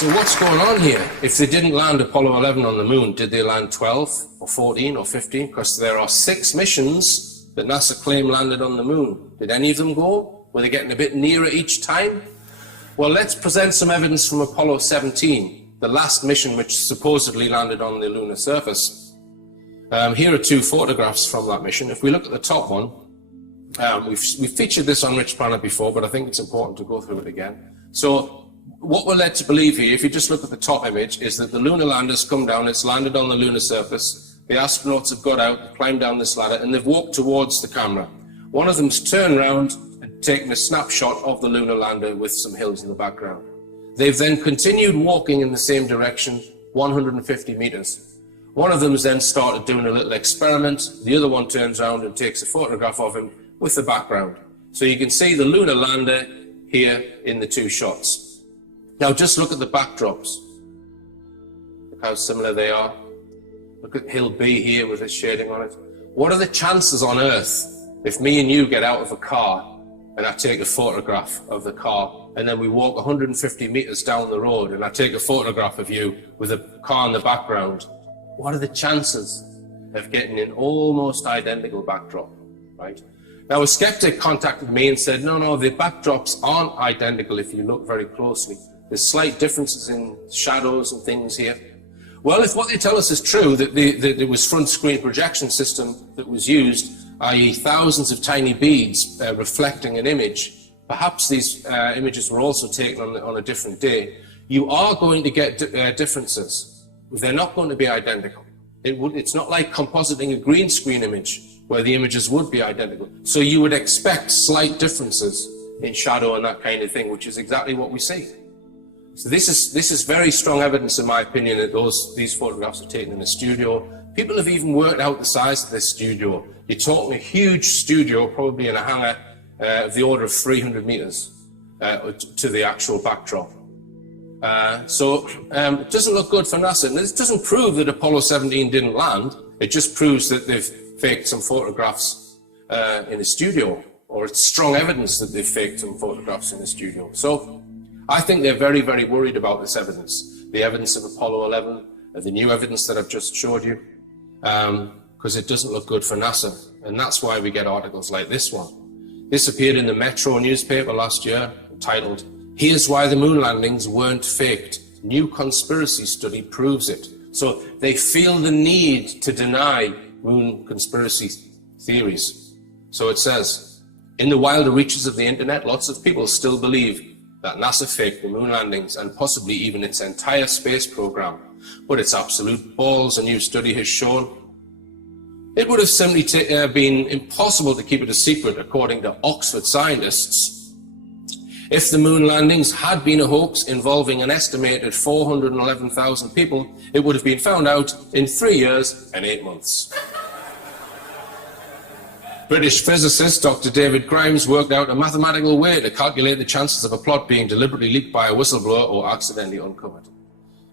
So what's going on here? If they didn't land Apollo 11 on the moon, did they land 12 or 14 or 15? Because there are 6 missions that NASA claim landed on the moon. Did any of them go? Were they getting a bit nearer each time? Well, let's present some evidence from Apollo 17, the last mission which supposedly landed on the lunar surface. Here are 2 photographs from that mission. If we look at the top one, we've featured this on Rich Planet before, but I think it's important to go through it again. So what we're led to believe here, if you just look at the top image, is that the lunar lander's come down, it's landed on the lunar surface, the astronauts have got out, climbed down this ladder, and they've walked towards the camera. One of them's turned around and taken a snapshot of the lunar lander with some hills in the background. They've then continued walking in the same direction, 150 meters. One of them's then started doing a little experiment, the other one turns around and takes a photograph of him with the background. So you can see the lunar lander here in the 2 shots. Now just look at the backdrops. Look how similar they are. Look at Hill B here with its shading on it. What are the chances on Earth if me and you get out of a car and I take a photograph of the car, and then we walk 150 meters down the road and I take a photograph of you with a car in the background? What are the chances of getting an almost identical backdrop, right? Now a skeptic contacted me and said, no, the backdrops aren't identical if you look very closely. There's slight differences in shadows and things here. Well, if what they tell us is true, that there was front screen projection system that was used, i.e. thousands of tiny beads reflecting an image, perhaps these images were also taken on a different day, you are going to get differences. They're not going to be identical. It's not like compositing a green screen image where the images would be identical. So you would expect slight differences in shadow and that kind of thing, which is exactly what we see. So this is very strong evidence, in my opinion, that these photographs are taken in a studio. People have even worked out the size of this studio. You're talking a huge studio, probably in a hangar of the order of 300 meters to the actual backdrop. So it doesn't look good for NASA. And this doesn't prove that Apollo 17 didn't land. It just proves that they've faked some photographs in a studio, or it's strong evidence that they've faked some photographs in a studio. So I think they're very, very worried about this evidence, the evidence of Apollo 11, the new evidence that I've just showed you, because it doesn't look good for NASA. And that's why we get articles like this one. This appeared in the Metro newspaper last year, titled, "Here's Why the Moon Landings Weren't Faked. New Conspiracy Study Proves It." So they feel the need to deny moon conspiracy theories. So it says, in the wilder reaches of the internet, lots of people still believe that NASA faked the moon landings and possibly even its entire space program. But it's absolute balls, a new study has shown. It would have simply been impossible to keep it a secret, according to Oxford scientists. If the moon landings had been a hoax involving an estimated 411,000 people, it would have been found out in 3 years and 8 months. British physicist Dr. David Grimes worked out a mathematical way to calculate the chances of a plot being deliberately leaked by a whistleblower or accidentally uncovered.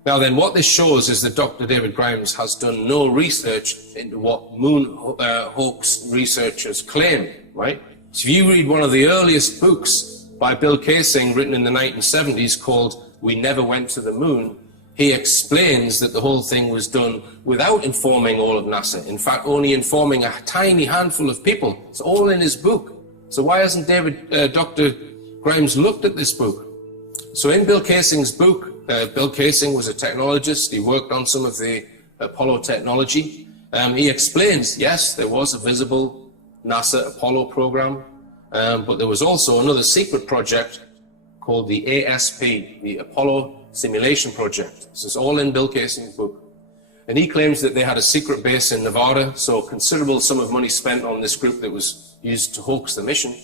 Now then, what this shows is that Dr. David Grimes has done no research into what moon hoax researchers claim, right? So if you read one of the earliest books by Bill Kaysing, written in the 1970s, called "We Never Went to the Moon," he explains that the whole thing was done without informing all of NASA. In fact, only informing a tiny handful of people. It's all in his book. So why hasn't Dr. Grimes looked at this book? So in Bill Kaysing's book, Bill Kaysing was a technologist. He worked on some of the Apollo technology. He explains, yes, there was a visible NASA Apollo program, but there was also another secret project called the ASP, the Apollo Simulation Project. This is all in Bill Kaysing's book. And he claims that they had a secret base in Nevada, so a considerable sum of money spent on this group that was used to hoax the mission,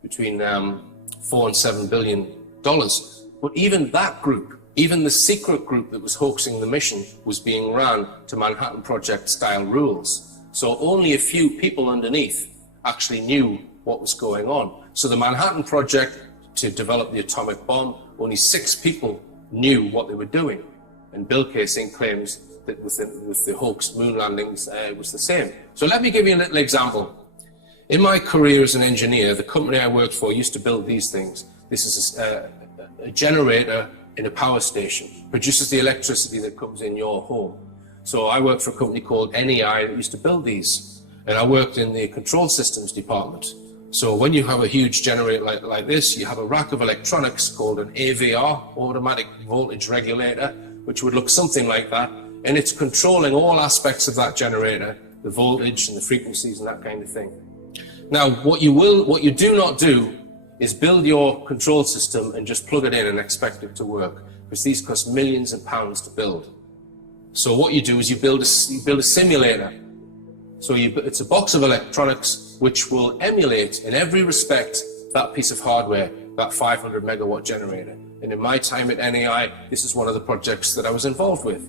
between $4 and $7 billion. But even that group, even the secret group that was hoaxing the mission, was being run to Manhattan Project style rules. So only a few people underneath actually knew what was going on. So the Manhattan Project, to develop the atomic bomb, only 6 people knew what they were doing. And Bill Kaysing claims that with the hoax moon landings, it was the same. So let me give you a little example. In my career as an engineer, the company I worked for used to build these things. This is a generator in a power station, produces the electricity that comes in your home. So I worked for a company called NEI that used to build these, and I worked in the control systems department. So when you have a huge generator like this, you have a rack of electronics called an AVR, automatic voltage regulator, which would look something like that, and it's controlling all aspects of that generator, the voltage and the frequencies and that kind of thing. Now, what you do not do is build your control system and just plug it in and expect it to work, because these cost millions of pounds to build. So what you do is you build a simulator. So it's a box of electronics which will emulate in every respect that piece of hardware, that 500 megawatt generator. And in my time at NEI, this is one of the projects that I was involved with.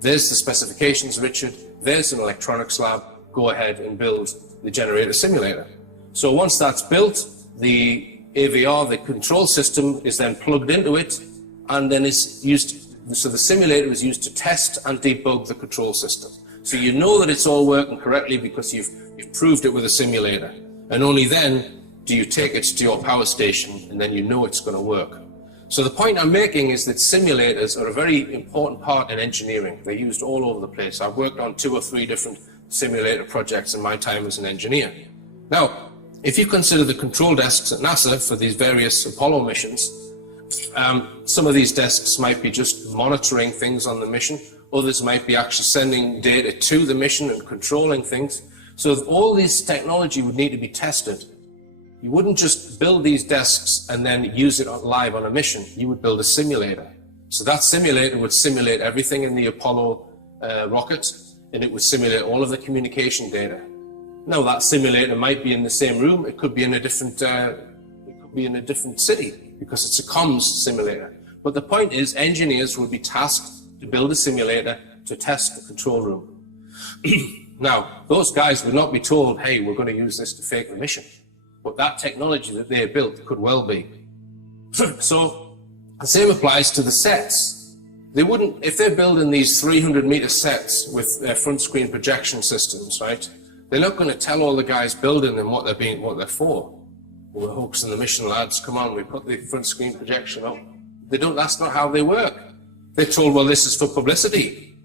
There's the specifications, Richard. There's an electronics lab. Go ahead and build the generator simulator. So once that's built, the AVR, the control system, is then plugged into it, and then it's used. So the simulator is used to test and debug the control system. So you know that it's all working correctly because you've proved it with a simulator. And only then do you take it to your power station, and then you know it's going to work. So the point I'm making is that simulators are a very important part in engineering. They're used all over the place. I've worked on 2 or 3 different simulator projects in my time as an engineer. Now, if you consider the control desks at NASA for these various Apollo missions, some of these desks might be just monitoring things on the mission. Others might be actually sending data to the mission and controlling things. So all this technology would need to be tested. You wouldn't just build these desks and then use it live on a mission. You would build a simulator. So that simulator would simulate everything in the Apollo rocket, and it would simulate all of the communication data. Now that simulator might be in the same room. It could be in a different city, because it's a comms simulator. But the point is, engineers will be tasked to build a simulator to test the control room. Now, those guys will not be told, hey, we're going to use this to fake the mission. But that technology that they built could well be. So the same applies to the sets. They wouldn't, if they're building these 300-meter sets with their front screen projection systems, right? They're not going to tell all the guys building them what they're for. Well, we're hoaxing the mission, lads. Come on, we put the front screen projection up. They don't. That's not how they work. They're told, well, this is for publicity.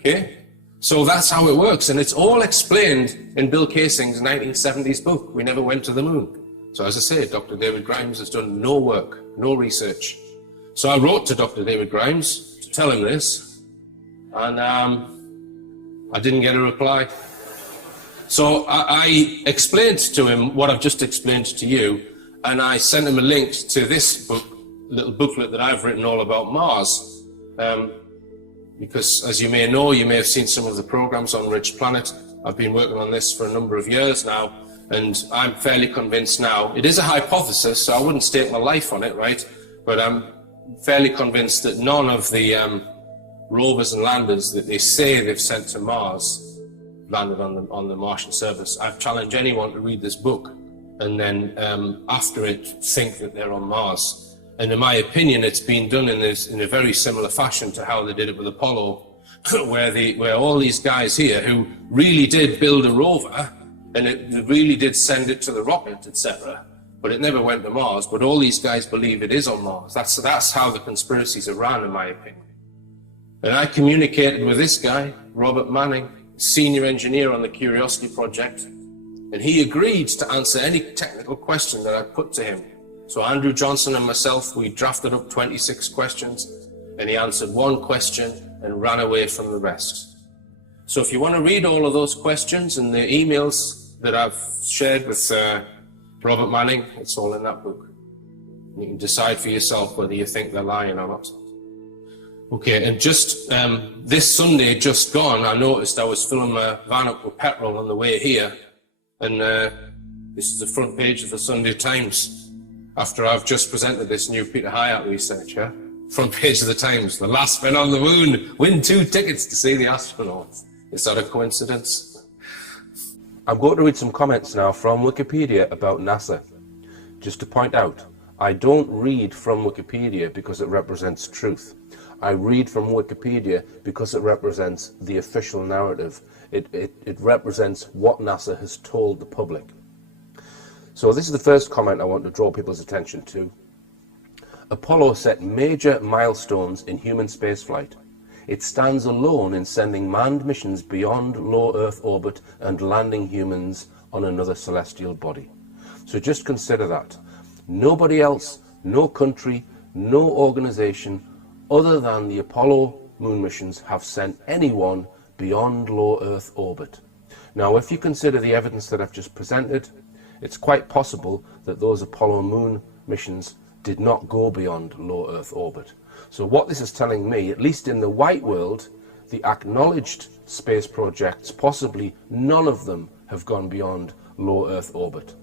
Okay? So that's how it works. And it's all explained in Bill Casing's 1970s book, We Never Went to the Moon. So as I say, Dr. David Grimes has done no work, no research. So I wrote to Dr. David Grimes to tell him this, and I didn't get a reply. So I explained to him what I've just explained to you, and I sent him a link to this book, little booklet that I've written all about Mars. Because as you may know, you may have seen some of the programs on Rich Planet. I've been working on this for a number of years now, and I'm fairly convinced now. It is a hypothesis, so I wouldn't stake my life on it, right? But I'm fairly convinced that none of the rovers and landers that they say they've sent to Mars landed on the Martian surface. I challenge anyone to read this book and then after it think that they're on Mars. And in my opinion, it's been done in a very similar fashion to how they did it with Apollo, where all these guys here who really did build a rover, and it really did send it to the rocket, etc., but it never went to Mars. But all these guys believe it is on Mars. That's how the conspiracies are run, in my opinion. And I communicated with this guy, Robert Manning, senior engineer on the Curiosity project, and he agreed to answer any technical question that I put to him. So Andrew Johnson and myself, we drafted up 26 questions, and he answered one question and ran away from the rest. So if you want to read all of those questions and the emails that I've shared with Robert Manning, it's all in that book. You can decide for yourself whether you think they're lying or not. Okay, and just this Sunday just gone, I noticed I was filling my van up with petrol on the way here, and this is the front page of the Sunday Times. After I've just presented this new Peter Hyatt research, yeah? Front page of the Times, the last men on the moon win 2 tickets to see the astronauts. Is that a coincidence? I'm going to read some comments now from Wikipedia about NASA. Just to point out, I don't read from Wikipedia because it represents truth. I read from Wikipedia because it represents the official narrative. It represents what NASA has told the public. So this is the first comment I want to draw people's attention to. Apollo set major milestones in human spaceflight. It stands alone in sending manned missions beyond low Earth orbit and landing humans on another celestial body. So just consider that. Nobody else, no country, no organization other than the Apollo moon missions have sent anyone beyond low Earth orbit. Now, if you consider the evidence that I've just presented, it's quite possible that those Apollo moon missions did not go beyond low Earth orbit. So what this is telling me, at least in the white world, the acknowledged space projects, possibly none of them have gone beyond low Earth orbit.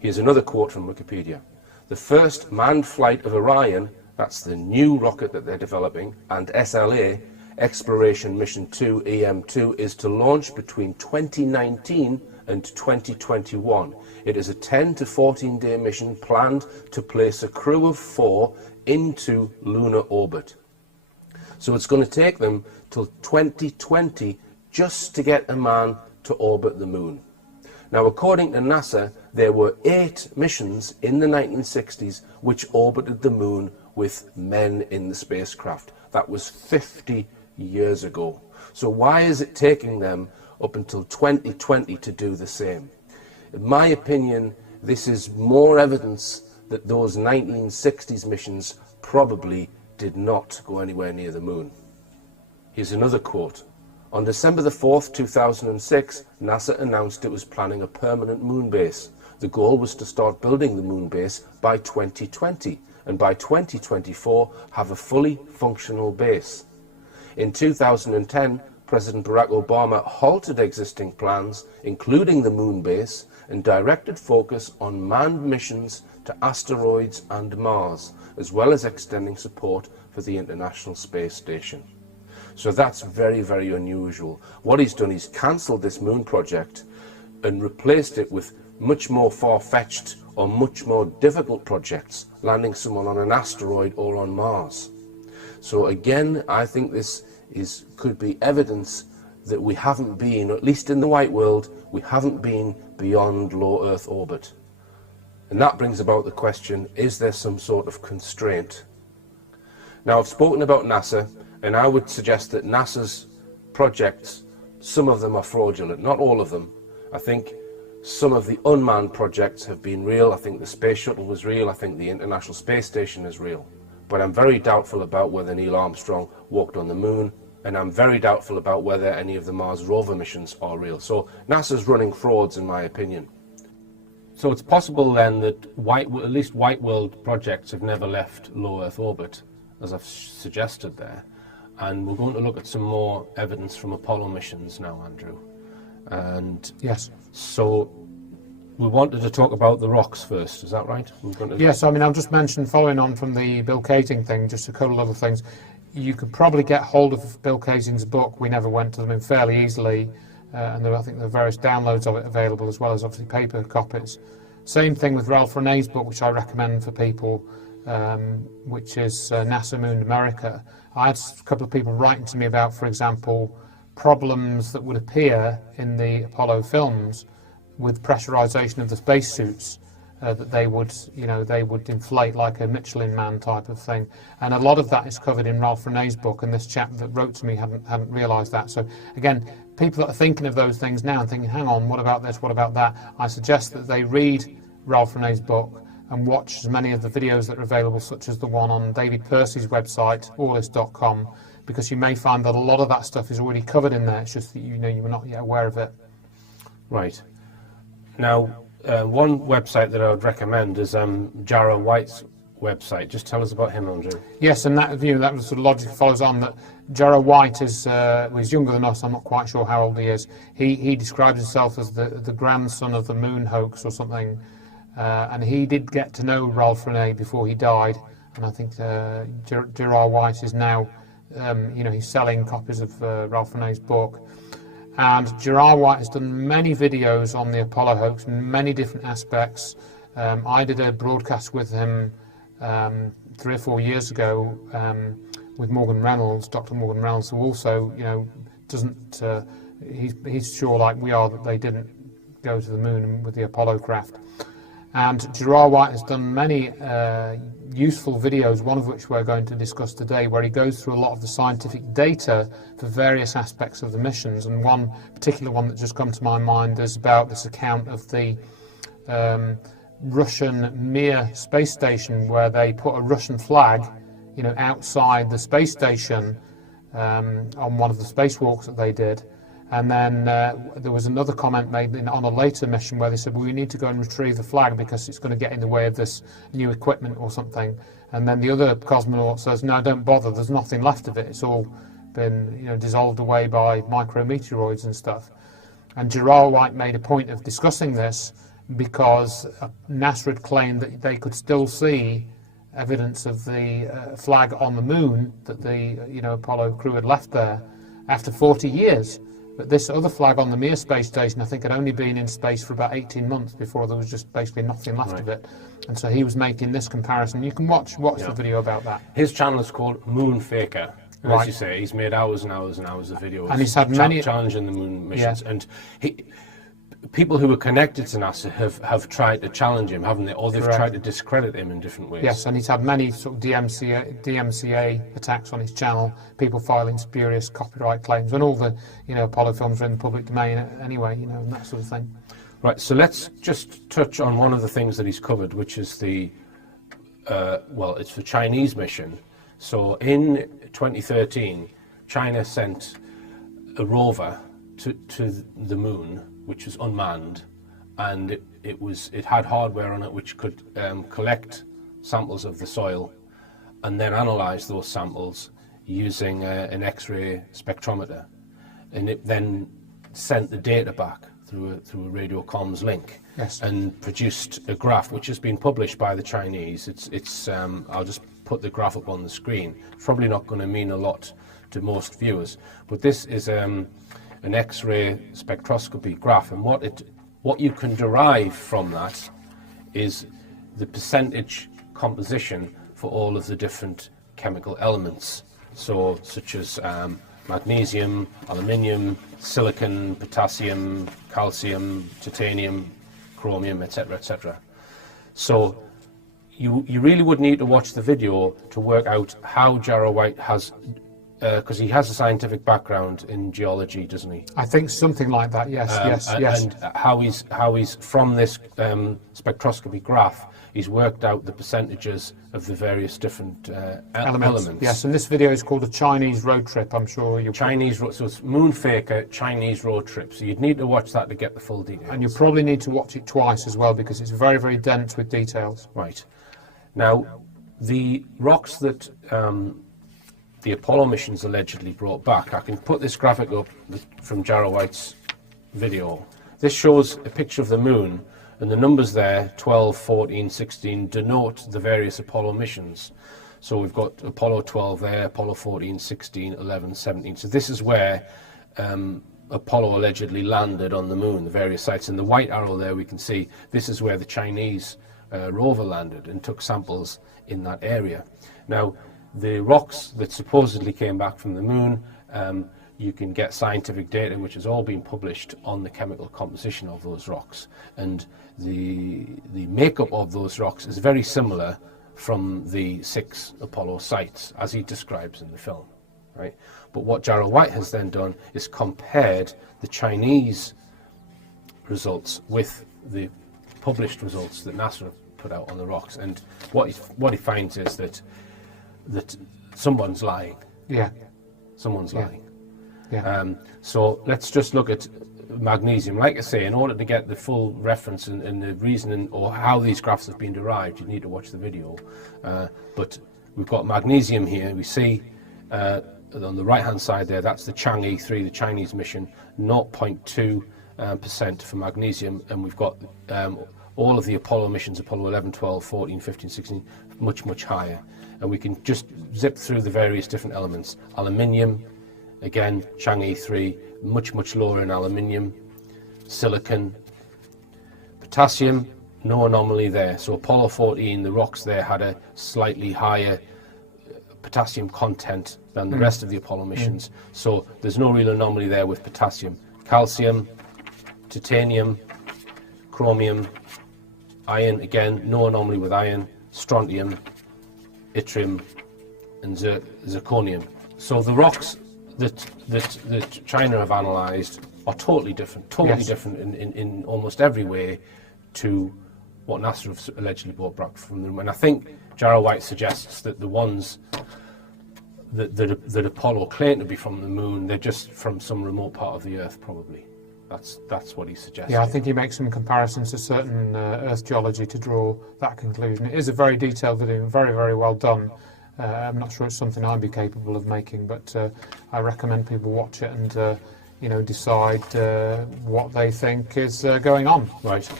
Here's another quote from Wikipedia. The first manned flight of Orion, that's the new rocket that they're developing, and SLA, Exploration Mission 2, EM2, is to launch between 2019 and 2021. It is a 10 to 14 day mission planned to place a crew of 4 into lunar orbit. So it's going to take them till 2020 just to get a man to orbit the moon. Now, according to NASA, there were 8 missions in the 1960s which orbited the moon with men in the spacecraft. That was 50 years ago. So why is it taking them up until 2020 to do the same? In my opinion, this is more evidence that those 1960s missions probably did not go anywhere near the moon. Here's another quote. On December the 4th, 2006, NASA announced it was planning a permanent moon base. The goal was to start building the moon base by 2020, and by 2024 have a fully functional base. In 2010, President Barack Obama halted existing plans, including the moon base, and directed focus on manned missions to asteroids and Mars, as well as extending support for the International Space Station. So that's very, very unusual. What he's done, he's cancelled this moon project and replaced it with much more far-fetched or much more difficult projects, landing someone on an asteroid or on Mars. So again, I think this could be evidence that we haven't been, at least in the white world, we haven't been beyond low Earth orbit. And that brings about the question, is there some sort of constraint? Now, I've spoken about NASA, and I would suggest that NASA's projects, some of them are fraudulent, not all of them. I think some of the unmanned projects have been real. I think the space shuttle was real. I think the International Space Station is real. But I'm very doubtful about whether Neil Armstrong walked on the moon, and I'm very doubtful about whether any of the Mars rover missions are real. So NASA's running frauds, in my opinion. So it's possible then that at least white world projects have never left low Earth orbit, as I've suggested there. And we're going to look at some more evidence from Apollo missions now, Andrew. And yes, so we wanted to talk about the rocks first, is that right? Yes, I mean, I'll just mention, following on from the Bill Kaysing thing, just a couple of other things. You could probably get hold of Bill Kaysing's book, We Never Went to the Moon, fairly easily, and I think there are various downloads of it available, as well as obviously paper copies. Same thing with Ralph Renee's book, which I recommend for people, which is NASA Moon America. I had a couple of people writing to me about, for example, problems that would appear in the Apollo films with pressurization of the spacesuits, that they would inflate like a Michelin Man type of thing, and a lot of that is covered in Ralph Renee's book, and this chap that wrote to me hadn't realised that. So again, people that are thinking of those things now and thinking, hang on, what about this, what about that, I suggest that they read Ralph Renee's book and watch as many of the videos that are available, such as the one on David Percy's website, allist.com, because you may find that a lot of that stuff is already covered in there. It's just that you were not yet aware of it. Right. Now, one website that I would recommend is Jarrah White's website. Just tell us about him, Andrew. Yes, and that was sort of logic follows on that Jarrah White is younger than us. I'm not quite sure how old he is. He describes himself as the grandson of the moon hoax or something, and he did get to know Ralph Renee before he died. And I think Jarrah White is now, he's selling copies of Ralph Renee's book. And Jarrah White has done many videos on the Apollo hoax in many different aspects. I did a broadcast with him 3 or 4 years ago with Morgan Reynolds, Dr. Morgan Reynolds, who also, doesn't, he's sure like we are that they didn't go to the moon with the Apollo craft. And Gerard White has done many useful videos, one of which we're going to discuss today, where he goes through a lot of the scientific data for various aspects of the missions. And one particular one that just comes to my mind is about this account of the Russian Mir space station, where they put a Russian flag, outside the space station on one of the spacewalks that they did. And then there was another comment made on a later mission where they said, well, we need to go and retrieve the flag because it's going to get in the way of this new equipment or something. And then the other cosmonaut says, no, don't bother, there's nothing left of it. It's all been dissolved away by micrometeoroids and stuff. And Gerard White made a point of discussing this because NASA had claimed that they could still see evidence of the flag on the moon that the Apollo crew had left there after 40 years. But this other flag on the Mir space station, I think, had only been in space for about 18 months before there was just basically nothing left of it. And so he was making this comparison. You can watch the video about that. His channel is called Moon Faker. As you say, he's made hours and hours and hours of videos. And he's had many challenging the moon missions. Yeah. And people who are connected to NASA have tried to challenge him, haven't they? Or they've tried to discredit him in different ways. Yes, and he's had many sort of DMCA attacks on his channel, people filing spurious copyright claims, and all the Apollo films are in the public domain anyway, and that sort of thing. Right, so let's just touch on one of the things that he's covered, which is the, it's the Chinese mission. So in 2013, China sent a rover to the moon, which was unmanned, and it had hardware on it which could collect samples of the soil and then analyze those samples using an X-ray spectrometer, and it then sent the data back through a radio comms link. Yes. And produced a graph which has been published by the Chinese. It's I'll just put the graph up on the screen. It's probably not going to mean a lot to most viewers, but this is an X-ray spectroscopy graph, and what you can derive from that is the percentage composition for all of the different chemical elements, so such as magnesium, aluminium, silicon, potassium, calcium, titanium, chromium, etc., etc. So you really would need to watch the video to work out how Gerard White has, because he has a scientific background in geology, doesn't he? I think something like that. Yes, yes. And how he's from this spectroscopy graph, he's worked out the percentages of the various different elements. Yes, and this video is called a Chinese road trip. I'm sure you. So it's Moon Faker Chinese road trip. So you'd need to watch that to get the full details. And you probably need to watch it twice as well because it's very, very dense with details. Right. Now, the rocks that the Apollo missions allegedly brought back, I can put this graphic up from Gerard White's video. This shows a picture of the moon, and the numbers there, 12, 14, 16, denote the various Apollo missions. So we've got Apollo 12 there, Apollo 14, 16, 11, 17. So this is where Apollo allegedly landed on the moon, the various sites. And the white arrow there, we can see this is where the Chinese rover landed and took samples in that area. Now, the rocks that supposedly came back from the moon, you can get scientific data which has all been published on the chemical composition of those rocks. And the makeup of those rocks is very similar from the 6 Apollo sites, as he describes in the film. Right? But what Gerard White has then done is compared the Chinese results with the published results that NASA put out on the rocks. And what he finds is that someone's lying. Yeah. Someone's lying. Yeah. So let's just look at magnesium. Like I say, in order to get the full reference and the reasoning or how these graphs have been derived, you need to watch the video. But we've got magnesium here. We see on the right-hand side there, that's the Chang'e 3, the Chinese mission, 0.2% for magnesium, and we've got all of the Apollo missions, Apollo 11, 12, 14, 15, 16, much, much higher. And we can just zip through the various different elements. Aluminium, again, Chang'e 3, much, much lower in aluminium. Silicon. Potassium, no anomaly there. So Apollo 14, the rocks there had a slightly higher potassium content than the rest of the Apollo missions. So there's no real anomaly there with potassium. Calcium, titanium, chromium, Iron, again, no anomaly with iron, strontium, yttrium, and zirconium. So the rocks that China have analysed are totally different, different in almost every way to what NASA have allegedly brought back from the moon. And I think Gerald White suggests that the ones that Apollo claimed to be from the moon, they're just from some remote part of the Earth, probably. That's what he suggests. Yeah, I think he makes some comparisons to certain Earth geology to draw that conclusion. It is a very detailed video, and very, very well done. I'm not sure it's something I'd be capable of making, but I recommend people watch it and decide what they think is going on. Right.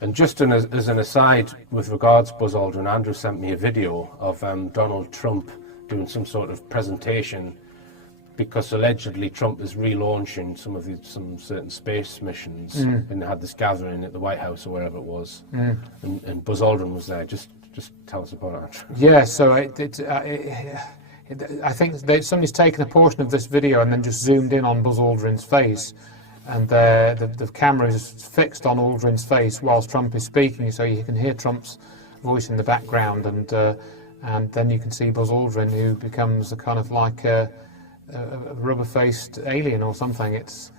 And just as an aside, with regards to Buzz Aldrin, Andrew sent me a video of Donald Trump doing some sort of presentation, because allegedly Trump is relaunching some certain space missions, and had this gathering at the White House or wherever it was, and Buzz Aldrin was there. Just tell us about it. Yeah, so I think somebody's taken a portion of this video and then just zoomed in on Buzz Aldrin's face, and the camera is fixed on Aldrin's face whilst Trump is speaking, so you can hear Trump's voice in the background, and then you can see Buzz Aldrin, who becomes a kind of like a rubber-faced alien or something. It's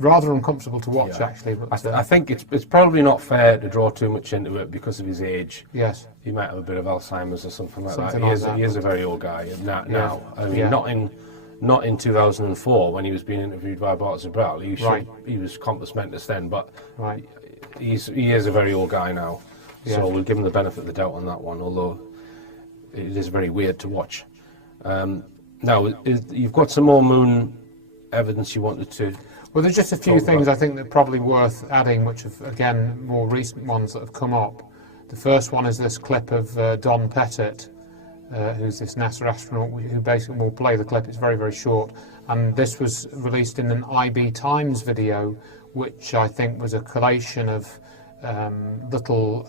rather uncomfortable to watch, actually. But, I think it's probably not fair to draw too much into it because of his age. Yes. He might have a bit of Alzheimer's or something like that. Like he is a very old guy now. I mean, not in 2004 when he was being interviewed by Bart Zabel. He was compass mentis then, but he is a very old guy now. Yeah. So we'll give him the benefit of the doubt on that one, although it is very weird to watch. Now, you've got some more moon evidence you wanted to... Well, there's just a few things I think that are probably worth adding, which have, again, more recent ones that have come up. The first one is this clip of Don Pettit, who's this NASA astronaut who basically will play the clip. It's very, very short. And this was released in an IB Times video, which I think was a collation of little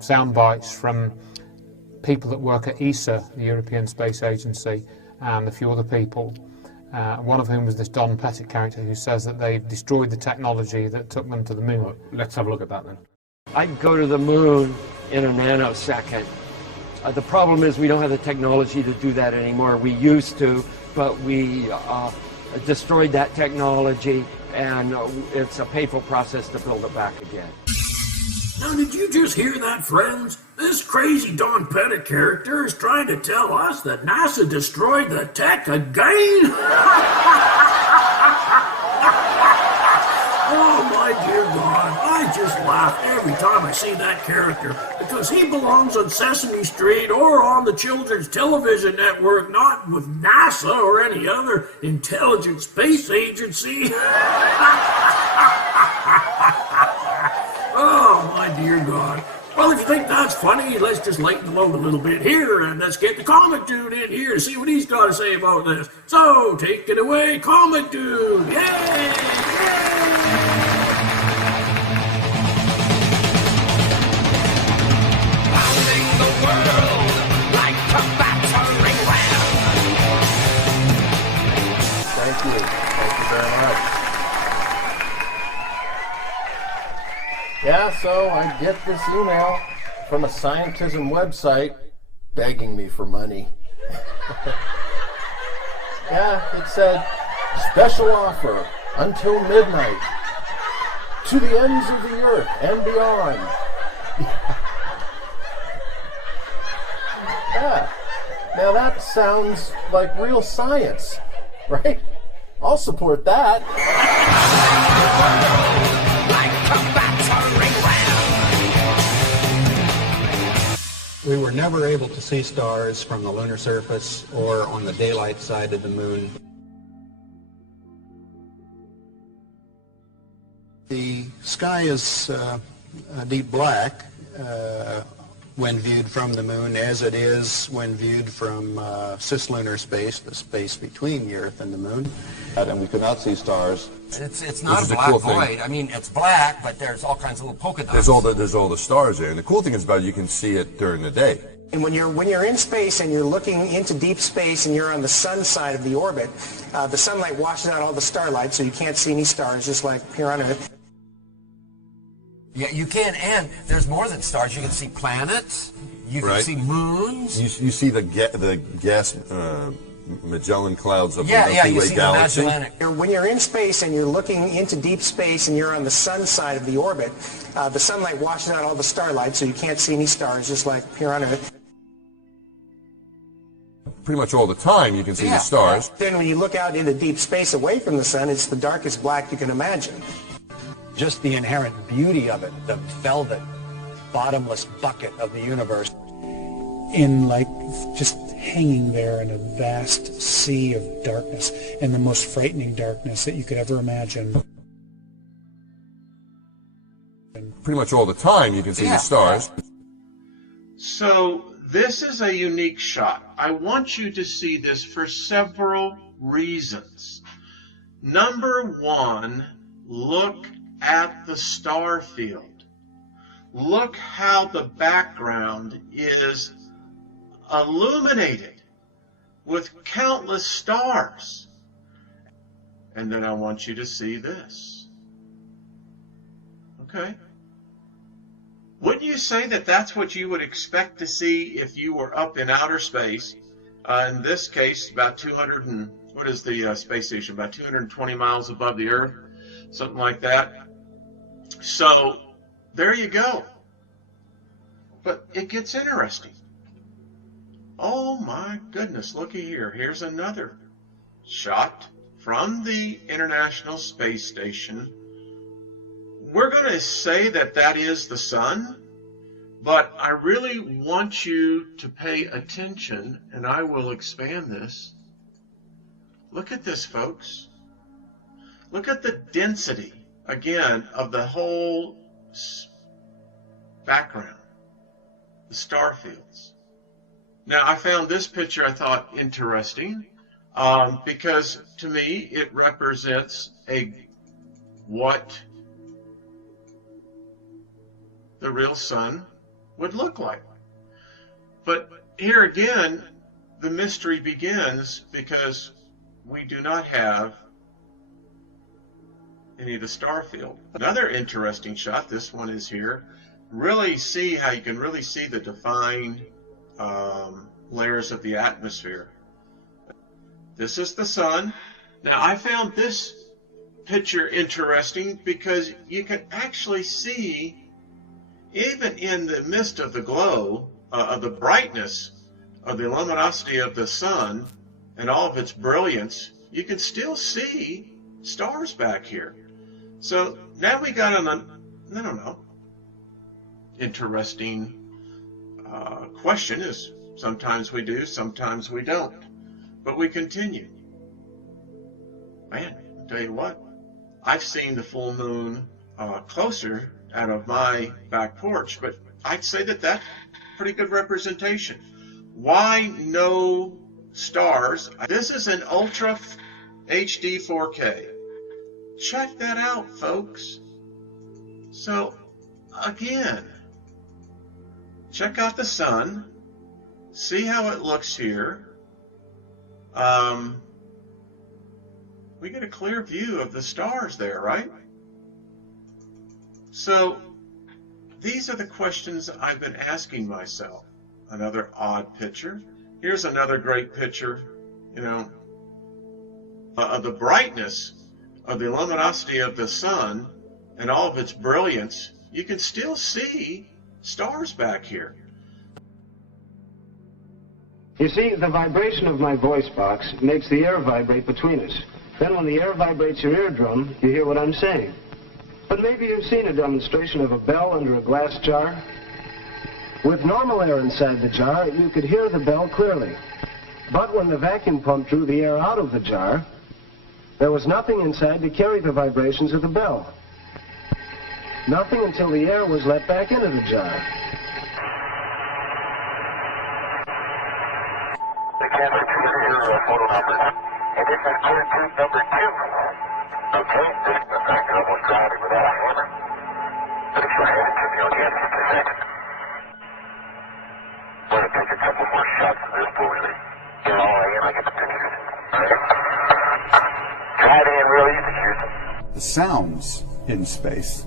sound bites from people that work at ESA, the European Space Agency, and a few other people. One of whom was this Don Pettit character who says that they've destroyed the technology that took them to the moon. Well, let's have a look at that then. I'd go to the moon in a nanosecond. The problem is we don't have the technology to do that anymore. We used to, but we destroyed that technology, and it's a painful process to build it back again. Now, did you just hear that, friends? This crazy Don Pettit character is trying to tell us that NASA destroyed the tech again? Oh, my dear God, I just laugh every time I see that character, because he belongs on Sesame Street or on the Children's Television Network, not with NASA or any other intelligent space agency. Oh, my dear God. Well, if you think that's funny, let's just lighten the load a little bit here, and let's get the Comic Dude in here to see what he's got to say about this. So, take it away, Comic Dude! Yay! Rounding the world like a battering ram. Thank you. Thank you very much. Yeah, so I get this email from a scientism website begging me for money. Yeah, it said, special offer until midnight to the ends of the earth and beyond. Yeah, now that sounds like real science, right? I'll support that. We were never able to see stars from the lunar surface or on the daylight side of the moon. The sky is deep black when viewed from the moon, as it is when viewed from cislunar space, the space between the Earth and the moon. And we could not see stars. It's not a black void. I mean, it's black, but there's all kinds of little polka dots. There's all the stars there, and the cool thing is about it, you can see it during the day. And when you're in space and you're looking into deep space and you're on the sun side of the orbit, the sunlight washes out all the starlight, so you can't see any stars, just like here on Earth. Yeah, you can, and there's more than stars. You can see planets. You can Right. see moons. You see the gas Magellan clouds of the Yeah, Milky you Way see galaxy. the Magellanic. When you're in space and you're looking into deep space and you're on the sun side of the orbit, the sunlight washes out all the starlight, so you can't see any stars, just like here on Earth. Pretty much all the time you can see the stars. Then when you look out into deep space away from the sun, it's the darkest black you can imagine. Just the inherent beauty of it, the velvet, bottomless bucket of the universe. In like just hanging there in a vast sea of darkness, and the most frightening darkness that you could ever imagine. Pretty much all the time you can see the stars. So this is a unique shot. I want you to see this for several reasons. Number one, look at the star field. Look how the background is illuminated with countless stars. And then I want you to see this. Okay? Wouldn't you say that that's what you would expect to see if you were up in outer space? In this case, about 200 and, what is the space station? About 220 miles above the Earth, something like that. So, there you go. But it gets interesting. Oh my goodness, looky here. Here's another shot from the International Space Station. We're going to say that that is the sun, but I really want you to pay attention, and I will expand this. Look at this, folks. Look at the density, again, of the whole background, the star fields. Now, I found this picture I thought interesting because to me it represents what the real sun would look like. But here again, the mystery begins because we do not have any of the star field. Another interesting shot, this one is here. Really see how you can really see the defined layers of the atmosphere. This is the sun. Now I found this picture interesting because you can actually see, even in the midst of the glow, of the brightness of the luminosity of the sun and all of its brilliance, you can still see stars back here. So now we got an, I don't know, interesting question is sometimes we do, sometimes we don't. But we continue. Man, I'll tell you what, I've seen the full moon closer out of my back porch, but I'd say that that's pretty good representation. Why no stars? This is an Ultra HD 4K. Check that out, folks. So, again, check out the sun. See how it looks here. We get a clear view of the stars there, right? So, these are the questions I've been asking myself. Another odd picture. Here's another great picture, you know, of the brightness of the luminosity of the sun and all of its brilliance. You can still see stars back here. You see, the vibration of my voice box makes the air vibrate between us. Then when the air vibrates your eardrum, you hear what I'm saying. But maybe you've seen a demonstration of a bell under a glass jar. With normal air inside the jar, you could hear the bell clearly. But when the vacuum pump drew the air out of the jar, there was nothing inside to carry the vibrations of the bell. Nothing until the air was let back into the jar. Photo number. And this is clear tube number 2. Okay, this is the fact that I almost got it without a hammer. But if you hand it to me, I'll get it in a second. I'm going to take a couple more shots of this for you. Get all I am, I get the pictures. Alright? Try it in real easy, Houston. The sounds in space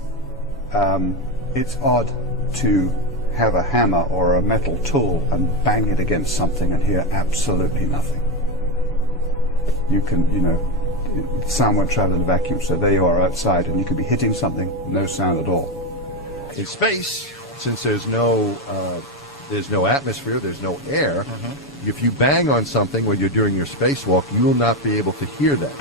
it's odd to have a hammer or a metal tool and bang it against something and hear absolutely nothing. You can, sound won't travel in a vacuum, so there you are outside and you could be hitting something, no sound at all. In space, since there's no atmosphere, there's no air, if you bang on something when you're doing your spacewalk, you will not be able to hear that.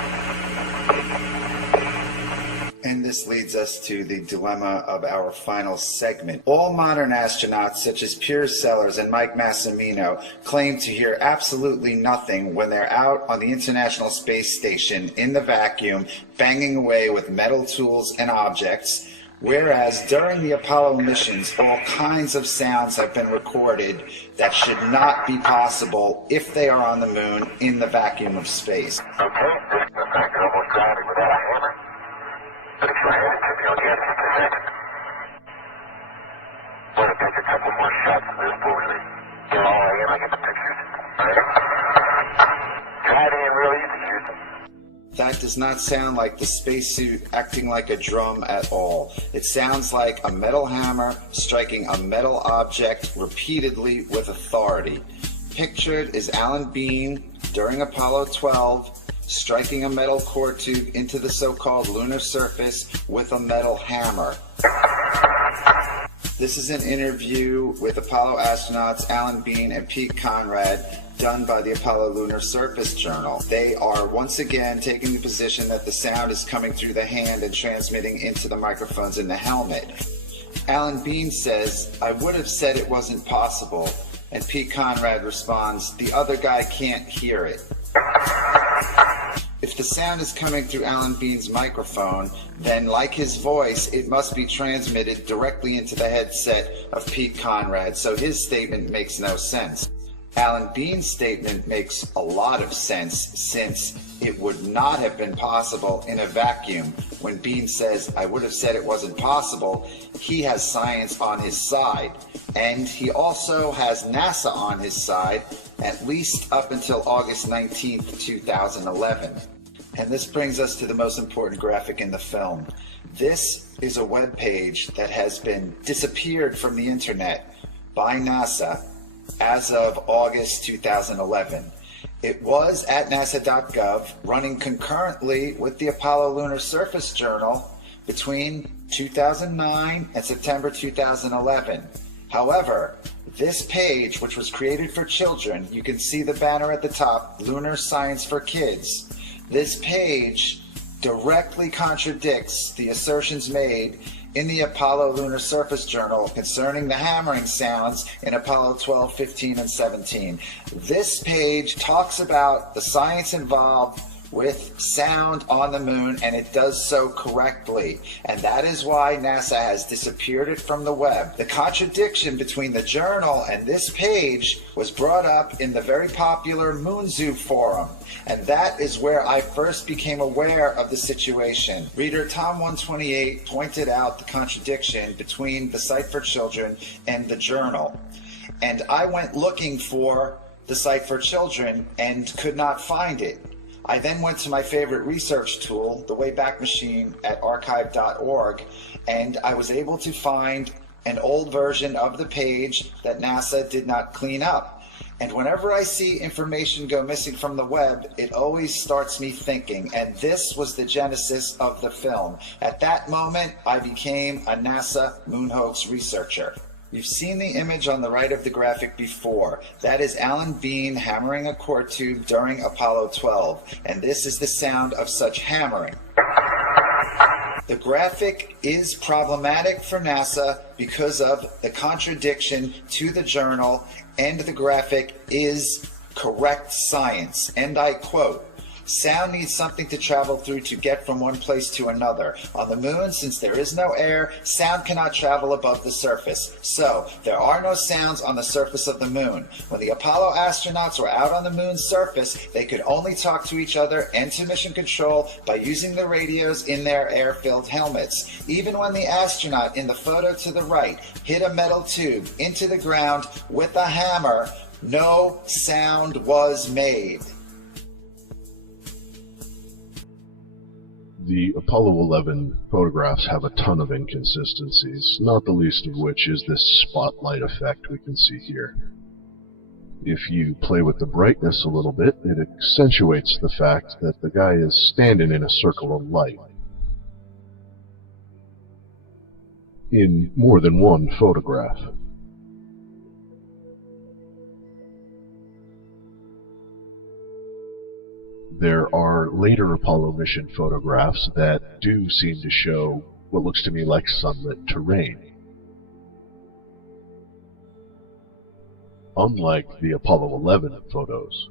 And this leads us to the dilemma of our final segment. All modern astronauts, such as Piers Sellers and Mike Massimino, claim to hear absolutely nothing when they're out on the International Space Station in the vacuum, banging away with metal tools and objects, whereas during the Apollo missions, all kinds of sounds have been recorded that should not be possible if they are on the moon in the vacuum of space. Okay, this is the fact that almost drowning without a hammer. But if I had it to me, I'll get it in a second. Want to take a couple more shots of this before we get all the way in? I get the pictures. Try it in real easy, Houston. That does not sound like the spacesuit acting like a drum at all. It sounds like a metal hammer striking a metal object repeatedly with authority. Pictured is Alan Bean during Apollo 12 striking a metal core tube into the so-called lunar surface with a metal hammer. This is an interview with Apollo astronauts Alan Bean and Pete Conrad done by the Apollo Lunar Surface Journal. They are once again taking the position that the sound is coming through the hand and transmitting into the microphones in the helmet. Alan Bean says, "I would have said it wasn't possible," and Pete Conrad responds, "The other guy can't hear it." If the sound is coming through Alan Bean's microphone, then like his voice, it must be transmitted directly into the headset of Pete Conrad, so his statement makes no sense. Alan Bean's statement makes a lot of sense, since it would not have been possible in a vacuum. When Bean says, "I would have said it wasn't possible," he has science on his side. And he also has NASA on his side, at least up until August 19th, 2011. And this brings us to the most important graphic in the film. This is a web page that has been disappeared from the internet by NASA as of August 2011. It was at nasa.gov, running concurrently with the Apollo Lunar Surface Journal between 2009 and September 2011. However, this page, which was created for children, you can see the banner at the top, Lunar Science for Kids. This page directly contradicts the assertions made in the Apollo Lunar Surface Journal concerning the hammering sounds in Apollo 12, 15, and 17. This page talks about the science involved with sound on the moon, and it does so correctly. And that is why NASA has disappeared it from the web. The contradiction between the journal and this page was brought up in the very popular Moon Zoo forum. And that is where I first became aware of the situation. Reader Tom128 pointed out the contradiction between the site for children and the journal. And I went looking for the site for children and could not find it. I then went to my favorite research tool, the Wayback Machine at archive.org, and I was able to find an old version of the page that NASA did not clean up. And whenever I see information go missing from the web, it always starts me thinking, and this was the genesis of the film. At that moment, I became a NASA moon hoax researcher. You've seen the image on the right of the graphic before. That is Alan Bean hammering a core tube during Apollo 12, and this is the sound of such hammering. The graphic is problematic for NASA because of the contradiction to the journal, and the graphic is correct science. And I quote, "Sound needs something to travel through to get from one place to another. On the moon, since there is no air, sound cannot travel above the surface. So, there are no sounds on the surface of the moon. When the Apollo astronauts were out on the moon's surface, they could only talk to each other and to mission control by using the radios in their air-filled helmets. Even when the astronaut in the photo to the right hit a metal tube into the ground with a hammer, no sound was made." The Apollo 11 photographs have a ton of inconsistencies, not the least of which is this spotlight effect we can see here. If you play with the brightness a little bit, it accentuates the fact that the guy is standing in a circle of light. In more than one photograph. There are later Apollo mission photographs that do seem to show what looks to me like sunlit terrain. Unlike the Apollo 11 photos.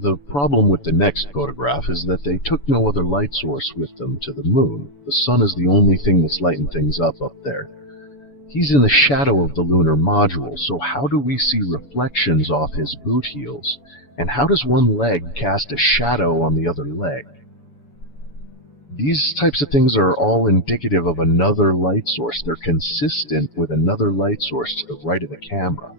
The problem with the next photograph is that they took no other light source with them to the moon. The sun is the only thing that's lighting things up there. He's in the shadow of the lunar module, so how do we see reflections off his boot heels? And how does one leg cast a shadow on the other leg? These types of things are all indicative of another light source. They're consistent with another light source to the right of the camera.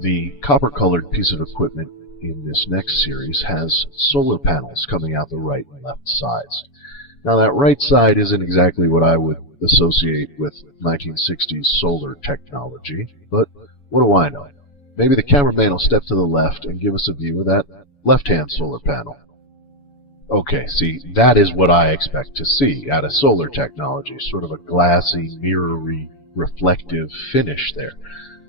The copper-colored piece of equipment in this next series has solar panels coming out the right and left sides. Now that right side isn't exactly what I would associate with 1960s solar technology, but what do I know? Maybe the cameraman will step to the left and give us a view of that left-hand solar panel. Okay, see, that is what I expect to see out of solar technology, sort of a glassy, mirrory, reflective finish there.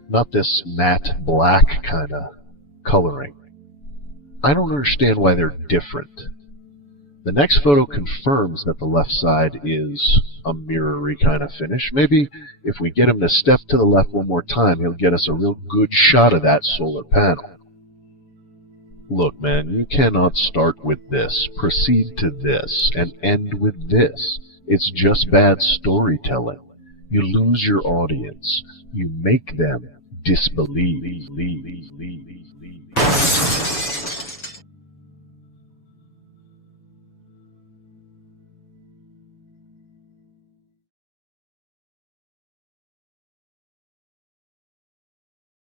Not this matte black kind of coloring. I don't understand why they're different. The next photo confirms that the left side is a mirrory kind of finish. Maybe if we get him to step to the left one more time, he'll get us a real good shot of that solar panel. Look, man, you cannot start with this, proceed to this, and end with this. It's just bad storytelling. You lose your audience. You make them disbelieve.